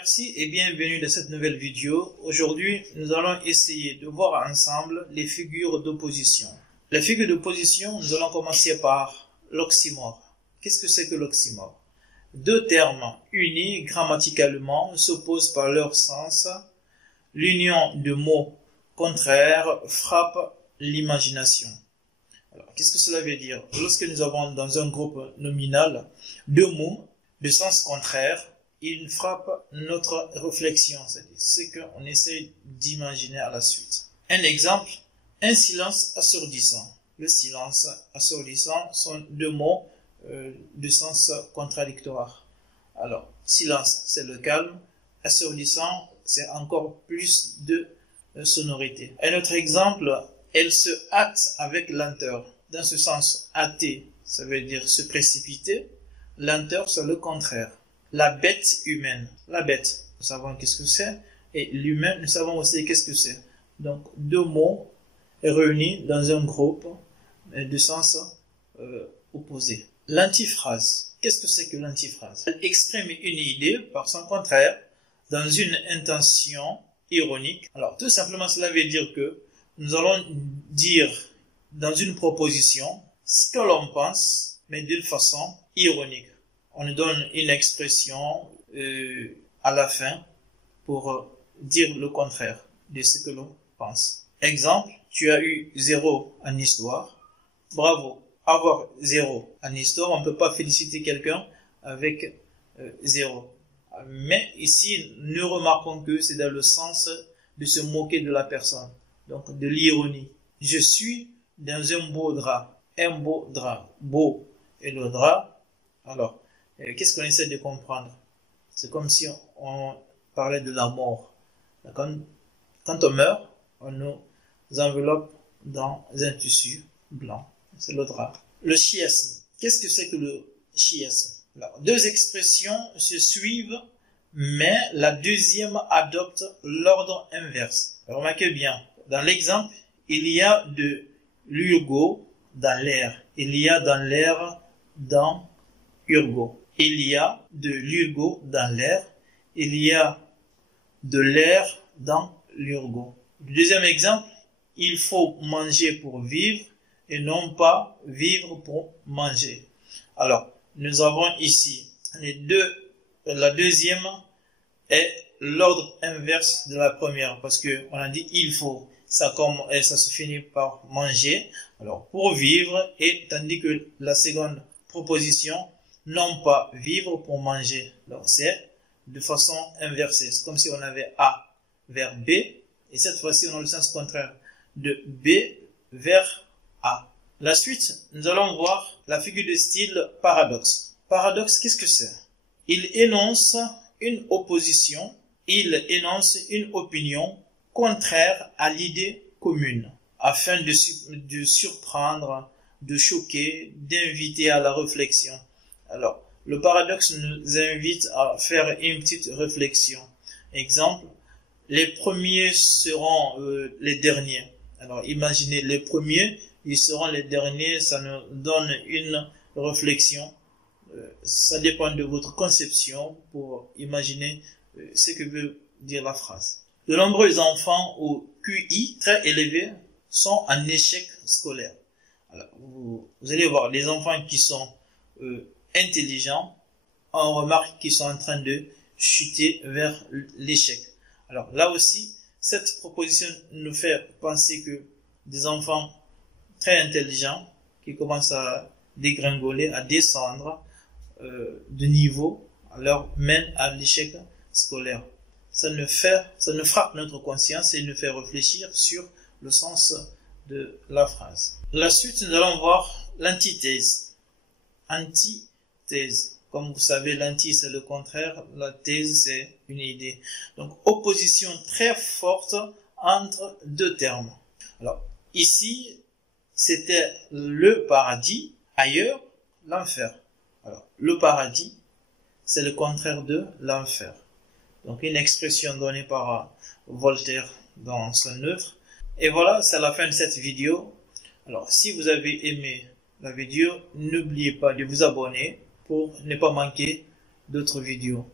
Merci et bienvenue dans cette nouvelle vidéo. Aujourd'hui, nous allons essayer de voir ensemble les figures d'opposition. Les figures d'opposition, nous allons commencer par l'oxymore. Qu'est-ce que c'est que l'oxymore? Deux termes unis grammaticalement s'opposent par leur sens. L'union de mots contraires frappe l'imagination. Alors, qu'est-ce que cela veut dire? Lorsque nous avons dans un groupe nominal deux mots de sens contraire, il frappe notre réflexion, c'est-à-dire ce qu'on essaie d'imaginer à la suite. Un exemple, un silence assourdissant. Le silence assourdissant sont deux mots de sens contradictoire. Alors, silence, c'est le calme. Assourdissant, c'est encore plus de sonorité. Un autre exemple, elle se hâte avec lenteur. Dans ce sens, hâter, ça veut dire se précipiter. Lenteur, c'est le contraire. La bête humaine. La bête, nous savons qu'est-ce que c'est. Et l'humain, nous savons aussi qu'est-ce que c'est. Donc, deux mots réunis dans un groupe de sens opposés. L'antiphrase. Qu'est-ce que c'est que l'antiphrase? Elle exprime une idée par son contraire dans une intention ironique. Alors, tout simplement, cela veut dire que nous allons dire dans une proposition ce que l'on pense, mais d'une façon ironique. On nous donne une expression à la fin pour dire le contraire de ce que l'on pense. Exemple, tu as eu 0 en histoire. Bravo. Avoir 0 en histoire, on ne peut pas féliciter quelqu'un avec 0. Mais ici, nous remarquons que c'est dans le sens de se moquer de la personne. Donc, de l'ironie. Je suis dans un beau drap. Un beau drap. Beau. Et le drap, alors, qu'est-ce qu'on essaie de comprendre? C'est comme si on parlait de la mort. Quand on meurt, on nous enveloppe dans un tissu blanc. C'est le drap. Le chiasme. Qu'est-ce que c'est que le chiasme? Alors, deux expressions se suivent, mais la deuxième adopte l'ordre inverse. Remarquez bien, dans l'exemple, il y a de l'urgo dans l'air. Il y a dans l'air dans urgo. Il y a de l'urgo dans l'air. Il y a de l'air dans l'urgo. Deuxième exemple, il faut manger pour vivre et non pas vivre pour manger. Alors, nous avons ici la deuxième est l'ordre inverse de la première parce que on a dit il faut, ça se finit par manger. Alors, pour vivre, et tandis que la seconde proposition, non pas vivre pour manger. Donc, c'est de façon inversée. C'est comme si on avait A vers B, et cette fois-ci, on a le sens contraire de B vers A. La suite, nous allons voir la figure de style paradoxe. Paradoxe, qu'est-ce que c'est? Il énonce une opposition, il énonce une opinion contraire à l'idée commune, afin de surprendre, de choquer, d'inviter à la réflexion. Alors, le paradoxe nous invite à faire une petite réflexion. Exemple, les premiers seront les derniers. Alors, imaginez, les premiers, ils seront les derniers, ça nous donne une réflexion. Ça dépend de votre conception pour imaginer ce que veut dire la phrase. De nombreux enfants au QI très élevé sont en échec scolaire. Alors, vous allez voir, les enfants qui sont intelligents, on remarque qu'ils sont en train de chuter vers l'échec. Alors là aussi, cette proposition nous fait penser que des enfants très intelligents qui commencent à dégringoler, à descendre de niveau, leur mène à l'échec scolaire. Ça nous frappe notre conscience et nous fait réfléchir sur le sens de la phrase. La suite, nous allons voir l'antithèse. Antithèse. Comme vous savez, l'anti c'est le contraire, la thèse c'est une idée. Donc, opposition très forte entre deux termes. Alors, ici, c'était le paradis, ailleurs, l'enfer. Alors, le paradis, c'est le contraire de l'enfer. Donc, une expression donnée par Voltaire dans son œuvre. Et voilà, c'est la fin de cette vidéo. Alors, si vous avez aimé la vidéo, n'oubliez pas de vous abonner pour ne pas manquer d'autres vidéos.